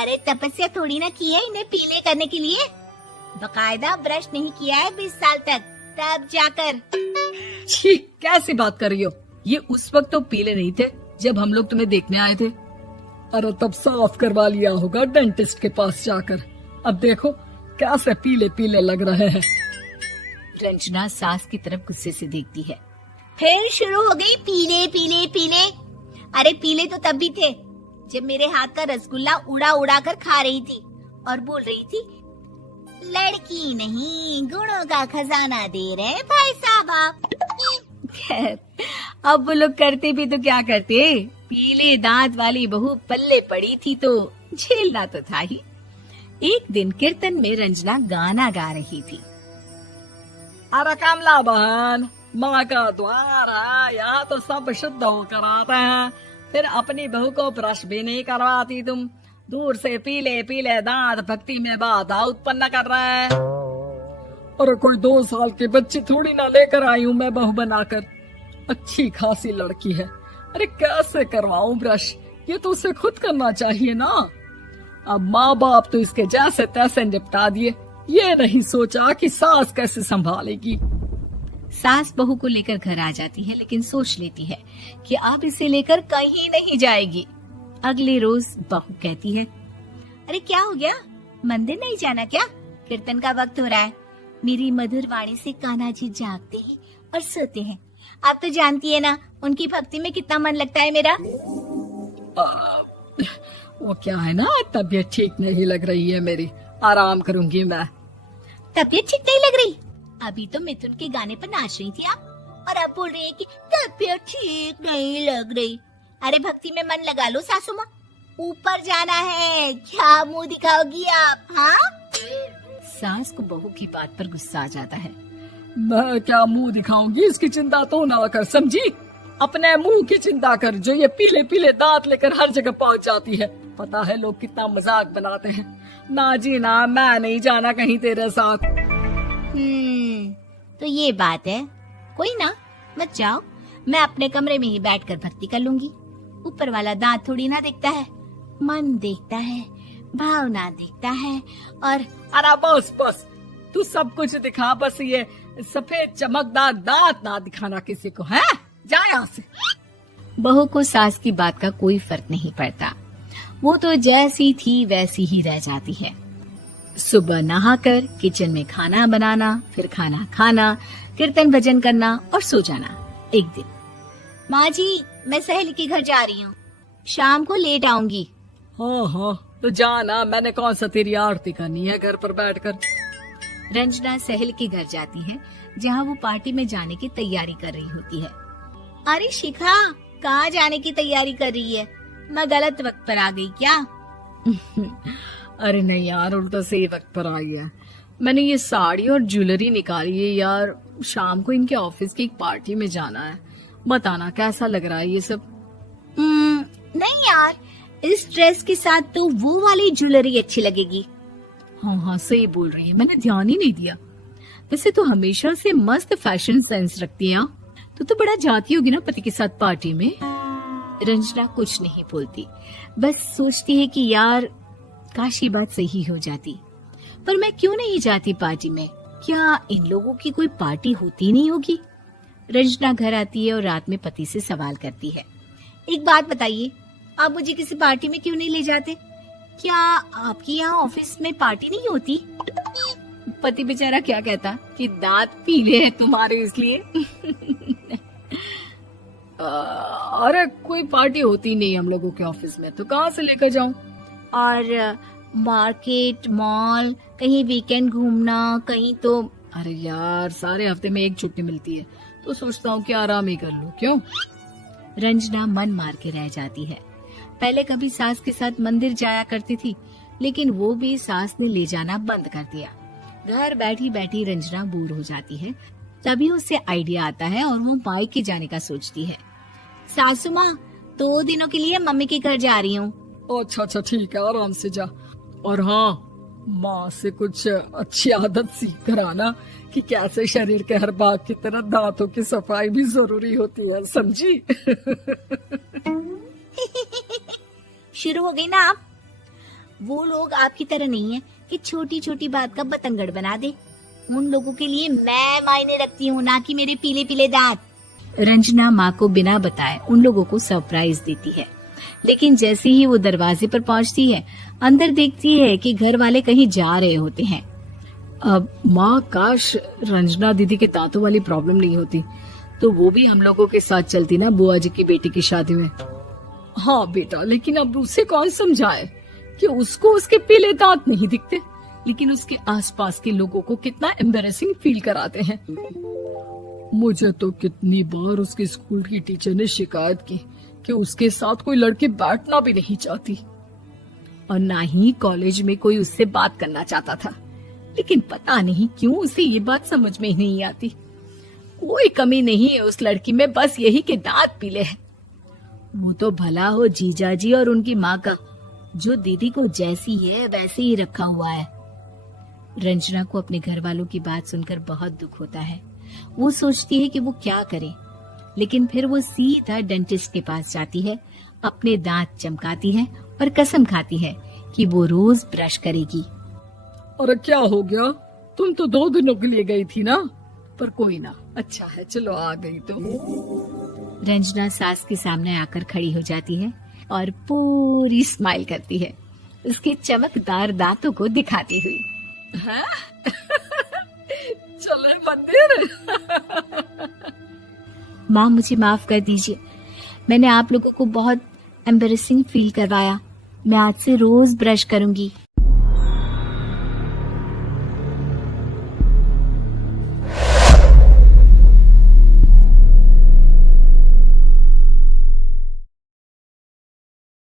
अरे तपस्या थोड़ी ना की है इन्हें पीले करने के लिए, बकायदा ब्रश नहीं किया है 20 साल तक, तब जाकर। छी, कैसी बात कर रही हो? ये उस वक्त तो पीले नहीं थे जब हम लोग तुम्हें देखने आए थे। अरे तब साफ करवा लिया होगा डेंटिस्ट के पास जाकर। अब देखो कैसे पीले पीले लग रहे हैं। रंजना सास की तरफ गुस्से से देखती है। फिर शुरू हो गई पीले पीले पीले। अरे पीले तो तब भी थे जब मेरे हाथ का रसगुल्ला उड़ा उड़ा कर खा रही थी और बोल रही थी, लड़की नहीं गुणों का खजाना दे रहे भाई साहब आप। खैर, अब वो लोग करते भी तो क्या करते, पीले दांत वाली बहू पल्ले पड़ी थी तो झेलना तो था ही। एक दिन कीर्तन में रंजना गाना गा रही थी। अरे कमला बहन, माँ का द्वार है, यहाँ तो सब शुद्ध होकर आते हैं, फिर अपनी बहू को ब्रश भी नहीं करवाती तुम। दूर से पीले पीले दांत भक्ति में बाधा उत्पन्न कर रहे हैं। अरे कोई 2 साल की बच्ची थोड़ी ना लेकर आई हूँ मैं बहू बनाकर, अच्छी खासी लड़की है। अरे कैसे करवाऊं ब्रश, ये तो उसे खुद करना चाहिए ना। अब माँ बाप तो इसके जैसे तैसे निपटा दिए, ये नहीं सोचा कि सास कैसे संभालेगी। सास बहू को लेकर घर आ जाती है, लेकिन सोच लेती है कि अब इसे लेकर कहीं नहीं जाएगी। अगले रोज बहू कहती है, अरे क्या हो गया, मंदिर नहीं जाना क्या? कीर्तन का वक्त हो रहा है। मेरी मधुर वाणी से कान्हा जी जागते हैं और सोते हैं। आप तो जानती है ना उनकी भक्ति में कितना मन लगता है मेरा। वो क्या है ना, तबीयत ठीक नहीं लग रही है मेरी, आराम करूंगी मैं। तबीयत ठीक नहीं लग रही? अभी तो मिथुन के गाने पर नाच रही थी आप, और अब बोल रही है कि तबीयत ठीक नहीं लग रही। अरे भक्ति में मन लगा लो सासू माँ, ऊपर जाना है, क्या मुंह दिखाओगी आप? हाँ, सास को बहू की बात पर गुस्सा आ जाता है। मैं क्या मुंह दिखाऊंगी, इसकी चिंता तो ना कर, समझी? अपने मुंह की चिंता कर, जो ये पीले पीले दांत लेकर हर जगह पहुंच जाती है। पता है लोग कितना मजाक बनाते हैं। ना जी ना, मैं नहीं जाना कहीं तेरे साथ। तो ये बात है। कोई ना, मत जाओ, मैं अपने कमरे में ही बैठकर भक्ति कर लूंगी। ऊपर वाला दांत थोड़ी ना देखता है, मन देखता है, भावना देखता है। और अरे बस बस, तू सब कुछ दिखा, बस ये सफेद चमकदार दांत ना दिखाना किसी को, है? जा यहाँ से। बहू को सास की बात का कोई फर्क नहीं पड़ता, वो तो जैसी थी वैसी ही रह जाती है। सुबह नहाकर किचन में खाना बनाना, फिर खाना खाना, कीर्तन भजन करना और सो जाना। एक दिन, माँ जी मैं सहेली के घर जा रही हूँ, शाम को लेट आऊंगी। हाँ हाँ तो जाना, मैंने कौन सा तेरी आरती करनी है घर पर बैठकर। रंजना सहेली के घर जाती है, जहाँ वो पार्टी में जाने की तैयारी कर रही होती है। अरे शिखा, कहाँ जाने की तैयारी कर रही है? मैं गलत वक्त पर आ गई क्या? अरे नहीं यार, उल्टा सही वक्त पर आ गया। मैंने ये साड़ी और ज्वेलरी निकाली है यार, शाम को इनके ऑफिस की एक पार्टी में जाना है। बताना कैसा लग रहा है ये सब? नहीं यार, इस ड्रेस के साथ तो वो वाली ज्वेलरी अच्छी लगेगी। हाँ हाँ सही बोल रही है, मैंने ध्यान ही नहीं दिया। वैसे तो हमेशा से मस्त फैशन सेंस रखती है। तो बड़ा जाती होगी ना पति के साथ पार्टी में। रंजना कुछ नहीं बोलती, बस सोचती है कि यार काश ये बात सही हो जाती, पर मैं क्यों नहीं जाती पार्टी में? क्या इन लोगों की कोई पार्टी होती नहीं होगी? रंजना घर आती है और रात में पति से सवाल करती है, एक बात बताइए, आप मुझे किसी पार्टी में क्यों नहीं ले जाते? क्या आपकी यहाँ ऑफिस में पार्टी नहीं होती? पति बेचारा क्या कहता कि दांत पीले हैं तुम्हारे इसलिए। अरे कोई पार्टी होती नहीं हम लोगों के ऑफिस में, तो कहाँ से लेकर जाऊं? और मार्केट, मॉल, कहीं वीकेंड घूमना, कहीं तो। अरे यार सारे हफ्ते में एक छुट्टी मिलती है, तो सोचता हूँ कि आराम ही कर लूं। क्यों? रंजना मन मार के रह जाती है। पहले कभी सास के साथ मंदिर जाया करती थी, लेकिन वो भी सास ने ले जाना बंद कर दिया। घर बैठी बैठी रंजना बोर हो जाती है। तभी उसे आइडिया आता है और वो मायके जाने का सोचती है। सासू माँ, 2 दिनों के लिए मम्मी के घर जा रही हूँ। अच्छा अच्छा ठीक है, आराम से जा। और हाँ, माँ से कुछ अच्छी आदत सीख कर आना कि कैसे शरीर के हर भाग की तरह दांतों की सफाई भी जरूरी होती है, समझी? शुरू हो गई ना आप? वो लोग आपकी तरह नहीं है कि छोटी छोटी बात का बतंगड़ बना दे। उन लोगों के लिए मैं मायने रखती हूँ, ना कि मेरे पीले पीले दांत। रंजना माँ को बिना बताए उन लोगों को सरप्राइज देती है, लेकिन जैसे ही वो दरवाजे पर पहुंचती है, अंदर देखती है कि घर वाले कहीं जा रहे होते हैं। अब माँ, काश रंजना दीदी के दांतों वाली प्रॉब्लम नहीं होती तो वो भी हम लोगों के साथ चलती ना बुआ जी की बेटी की शादी में। हाँ बेटा, लेकिन अब उसे कौन समझाए कि उसको उसके पीले दांत नहीं दिखते, लेकिन उसके आसपास के लोगों को कितना एम्बैरेसिंग फील कराते हैं। मुझे तो कितनी बार उसके स्कूल की टीचर ने शिकायत की कि उसके साथ कोई लड़की बैठना भी नहीं चाहती, और ना ही कॉलेज में कोई उससे बात करना चाहता था। लेकिन पता नहीं क्यों उसे ये बात समझ में ही नहीं आती। कोई कमी नहीं है उस लड़की में, बस यही कि दांत पीले हैं। वो तो भला हो जीजा जी और उनकी माँ का, जो दीदी को जैसी है वैसे ही रखा हुआ है। रंजना को अपने घर वालों की बात सुनकर बहुत दुख होता है। वो सोचती है कि वो क्या करे, लेकिन फिर वो सीधा डेंटिस्ट के पास जाती है, अपने दांत चमकाती है और कसम खाती है कि वो रोज ब्रश करेगी। और क्या हो गया, तुम तो 2 दिनों के लिए गई थी ना, पर कोई ना, अच्छा है, चलो आ गई तो। रंजना सास के सामने आकर खड़ी हो जाती है और पूरी स्माइल करती है, उसके चमकदार दांतों को दिखाती हुई। हैं? चले मंदिर। माँ, मुझे माफ कर दीजिए, मैंने आप लोगों को बहुत एम्बैरेसिंग फील करवाया। मैं आज से रोज ब्रश करूंगी।